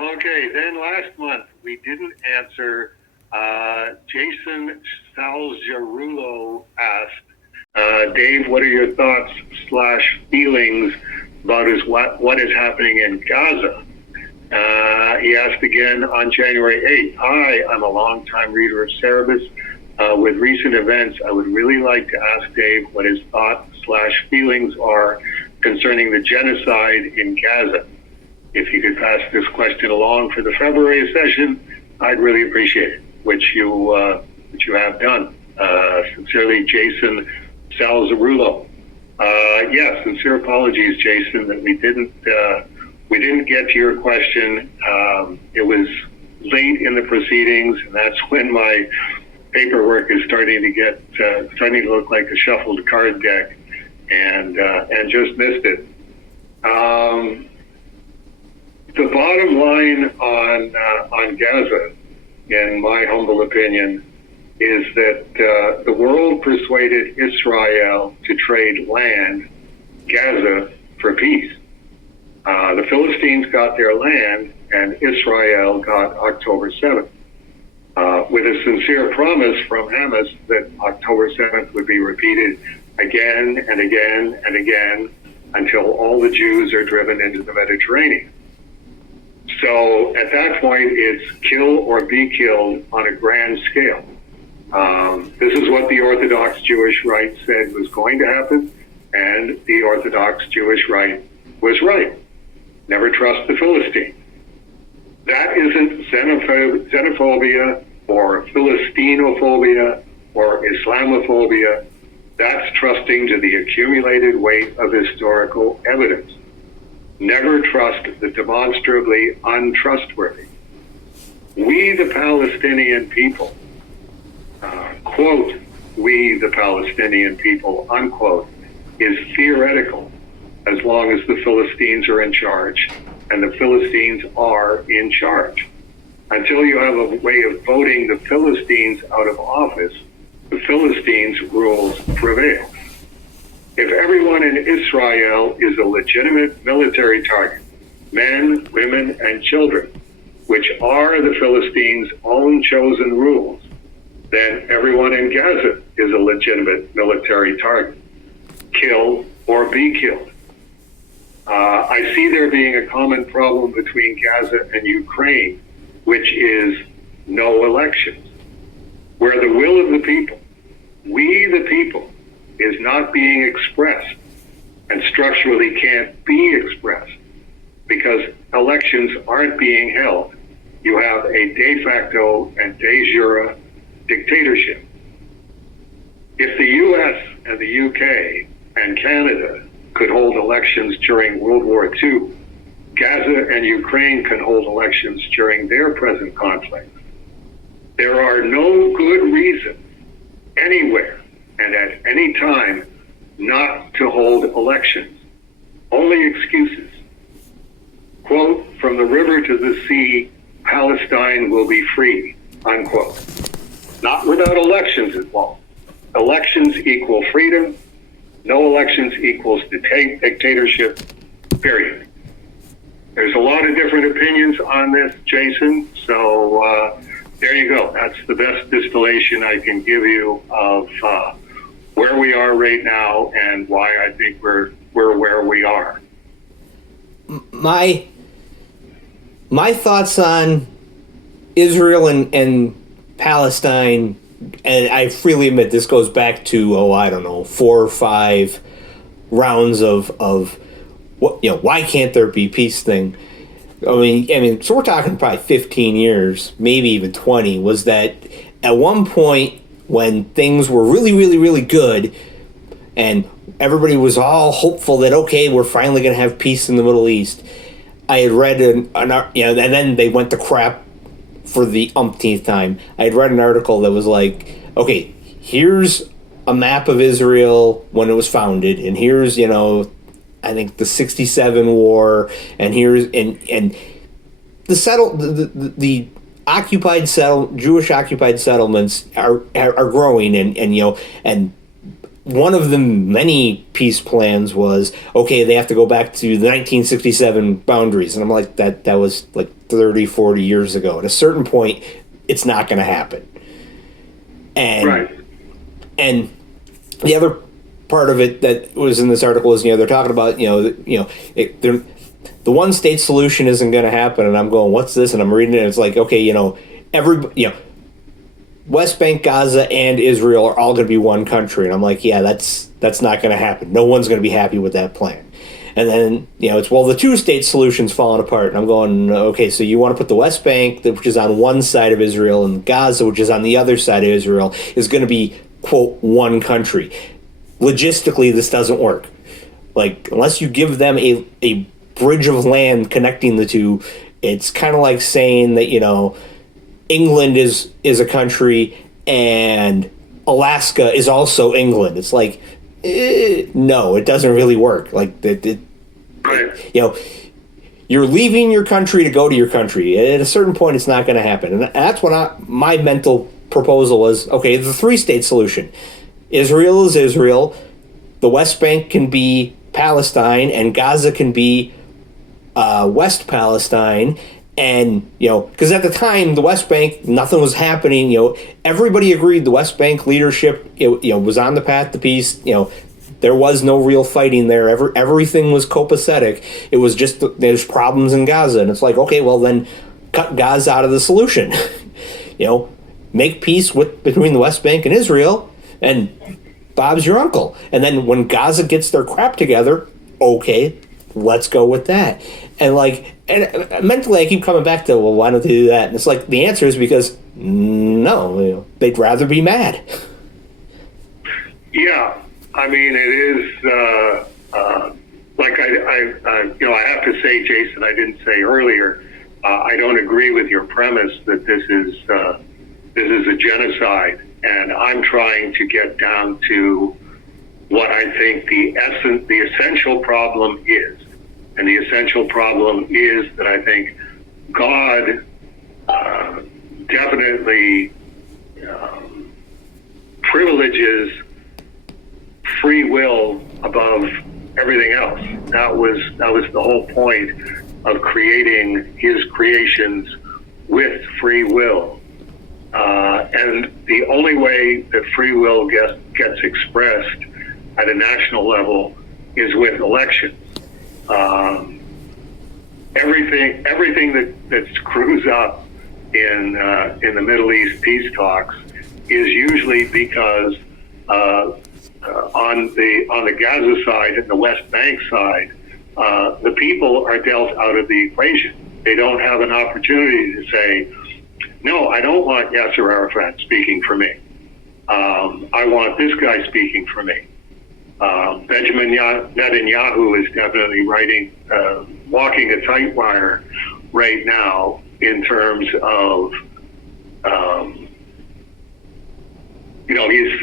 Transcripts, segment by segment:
Okay, then last month we didn't answer. Jason Salzarulo asked, Dave, what are your thoughts / feelings about what is happening in Gaza? He asked again on January 8th. Hi, I'm a longtime reader of Cerebus. With recent events, I would really like to ask Dave what his thoughts / feelings are concerning the genocide in Gaza. If you could pass this question along for the February session, I'd really appreciate it, which you have done. Sincerely, Jason Salzarulo. Yeah, sincere apologies, Jason, that we didn't get to your question. It was late in the proceedings, and that's when my paperwork is starting to look like a shuffled card deck, and just missed it. The bottom line on Gaza, in my humble opinion, is that the world persuaded Israel to trade land, Gaza, for peace. The Philistines got their land, and Israel got October 7th, with a sincere promise from Hamas that October 7th would be repeated again and again and again until all the Jews are driven into the Mediterranean. So at that point, it's kill or be killed on a grand scale. This is what the Orthodox Jewish right said was going to happen, and the Orthodox Jewish right was right. Never trust the Philistines. That isn't xenophobia or Philistinophobia or Islamophobia. That's trusting to the accumulated weight of historical evidence. Never trust the demonstrably untrustworthy. We, the Palestinian people, quote, we, the Palestinian people, unquote, is theoretical as long as the Philistines are in charge, and the Philistines are in charge. Until you have a way of voting the Philistines out of office, the Philistines' rules prevail. If everyone in Israel is a legitimate military target, men, women, and children, which are the Philistines' own chosen rules, then everyone in Gaza is a legitimate military target. Kill or be killed. I see there being a common problem between Gaza and Ukraine, which is no elections, where the will of the people, we the people, is not being expressed and structurally can't be expressed because elections aren't being held. You have a de facto and de jure dictatorship. If the US and the UK and Canada could hold elections during World War II, Gaza and Ukraine can hold elections during their present conflict. There are no good reasons anywhere and at any time not to hold elections. Only excuses. Quote, from the river to the sea, Palestine will be free, unquote. Not without elections involved. Elections equal freedom. No elections equals dictatorship, period. There's a lot of different opinions on this, Jason, so there you go. That's the best distillation I can give you of where we are right now and why I think we're where we are. My thoughts on Israel and Palestine, and I freely admit this goes back to 4 or 5 rounds of what, why can't there be peace thing. I mean, so we're talking probably 15 years, maybe even 20. Was that at one point when things were really, really, really good, and everybody was all hopeful that okay, we're finally going to have peace in the Middle East. I had read and then they went to crap for the umpteenth time. I had read an article that was like, okay, here's a map of Israel when it was founded, and here's, I think the 67 war, and here's and the occupied Jewish occupied settlements are growing, and one of the many peace plans was, okay, they have to go back to the 1967 boundaries. And I'm like, that was like 30, 40 years ago. At a certain point, it's not going to happen. And, right. And the other part of it that was in this article is, they're talking about, the one state solution isn't going to happen. And I'm going, what's this? And I'm reading it. And it's like, okay, West Bank, Gaza, and Israel are all going to be one country. And I'm like, yeah, that's not going to happen. No one's going to be happy with that plan. And then, it's, the two-state solution's falling apart. And I'm going, okay, so you want to put the West Bank, which is on one side of Israel, and Gaza, which is on the other side of Israel, is going to be, quote, one country. Logistically, this doesn't work. Like, unless you give them a bridge of land connecting the two, it's kind of like saying that, England is a country and Alaska is also England. It's like, no, it doesn't really work. Like, you're leaving your country to go to your country. At a certain point, it's not going to happen. And that's what my mental proposal was. Okay, the three-state solution. Israel is Israel. The West Bank can be Palestine, and Gaza can be West Palestine. And, because at the time, the West Bank, nothing was happening. Everybody agreed the West Bank leadership, was on the path to peace. There was no real fighting there. Everything was copacetic. It was just there's problems in Gaza. And it's like, okay, well, then cut Gaza out of the solution. Make peace between the West Bank and Israel, and Bob's your uncle. And then when Gaza gets their crap together, okay, let's go with that. And mentally I keep coming back to, well, why don't they do that? And it's like, the answer is because no, they'd rather be mad. Yeah, I mean, it is I have to say, Jason, I didn't say earlier, I don't agree with your premise that this is a genocide, and I'm trying to get down to what I think the essential problem is. And the essential problem is that I think God definitely privileges free will above everything else. That was the whole point of creating his creations with free will. And the only way that free will gets expressed at a national level is with elections. Everything that screws up in the Middle East peace talks is usually because on the Gaza side and the West Bank side, the people are dealt out of the equation. They don't have an opportunity to say, no, I don't want Yasser Arafat speaking for me. I want this guy speaking for me. Benjamin Netanyahu is definitely walking a tight wire right now in terms of, he's,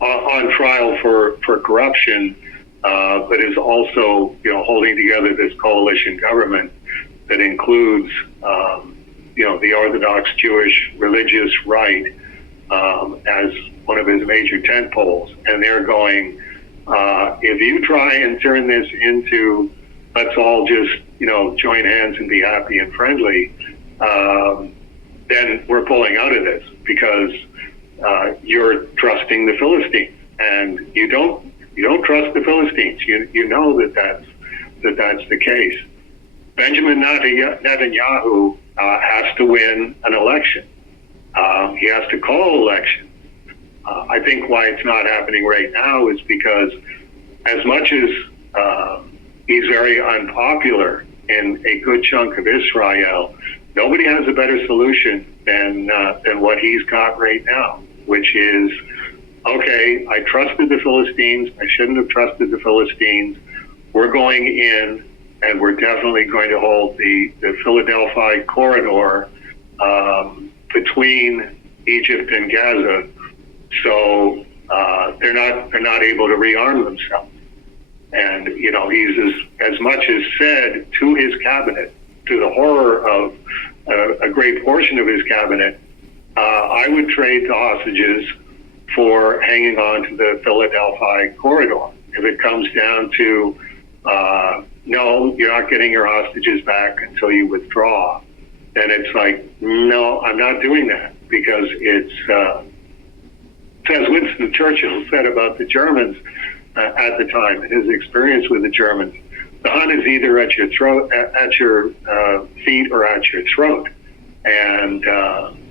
on trial for corruption, but is also, holding together this coalition government that includes, the Orthodox Jewish religious right as one of his major tent poles. And they're going, if you try and turn this into, let's all just, join hands and be happy and friendly, then we're pulling out of this because you're trusting the Philistines, and you don't trust the Philistines. You know that's the case. Benjamin Netanyahu has to win an election. He has to call elections. I think why it's not happening right now is because as much as he's very unpopular in a good chunk of Israel, nobody has a better solution than what he's got right now, which is, okay, I trusted the Philistines. I shouldn't have trusted the Philistines. We're going in, and we're definitely going to hold the Philadelphia corridor between Egypt and Gaza, so they're not able to rearm themselves. And he's as much as said to his cabinet, to the horror of a great portion of his cabinet, I would trade the hostages for hanging on to the Philadelphia corridor. If it comes down to, no, you're not getting your hostages back until you withdraw, then it's like, no, I'm not doing that, because it's, as Winston Churchill said about the Germans at the time, his experience with the Germans, the hunt is either at your throat, at your feet, or at your throat, and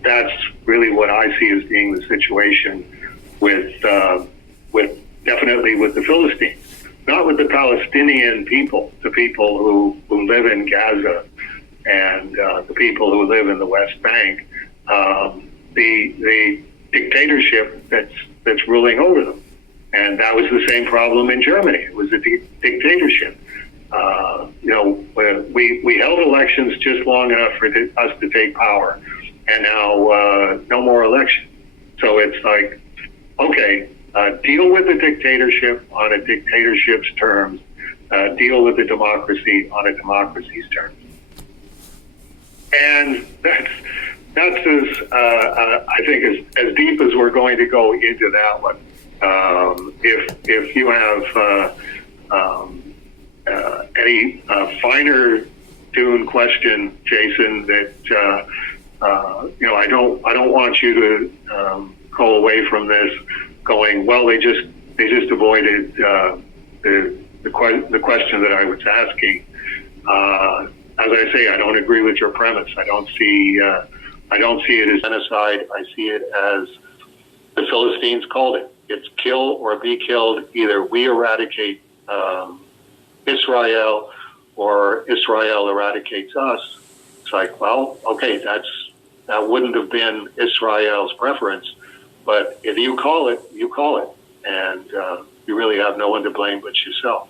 that's really what I see as being the situation with definitely with the Philistines, not with the Palestinian people, the people who live in Gaza and the people who live in the West Bank, the dictatorship that's ruling over them. And that was the same problem in Germany. It was a dictatorship. We held elections just long enough for us to take power, and now no more elections. So it's like, okay, deal with the dictatorship on a dictatorship's terms, deal with the democracy on a democracy's terms. And that's as I think as deep as we're going to go into that one. If you have any finer tuned question, Jason, that I don't want you to go away from this going, well, they just avoided the question that I was asking. As I say, I don't agree with your premise. I don't see it as genocide. I see it as the Philistines called it. It's kill or be killed. Either we eradicate Israel or Israel eradicates us. It's like, well, okay, that wouldn't have been Israel's preference, but if you call it, you call it, and you really have no one to blame but yourself.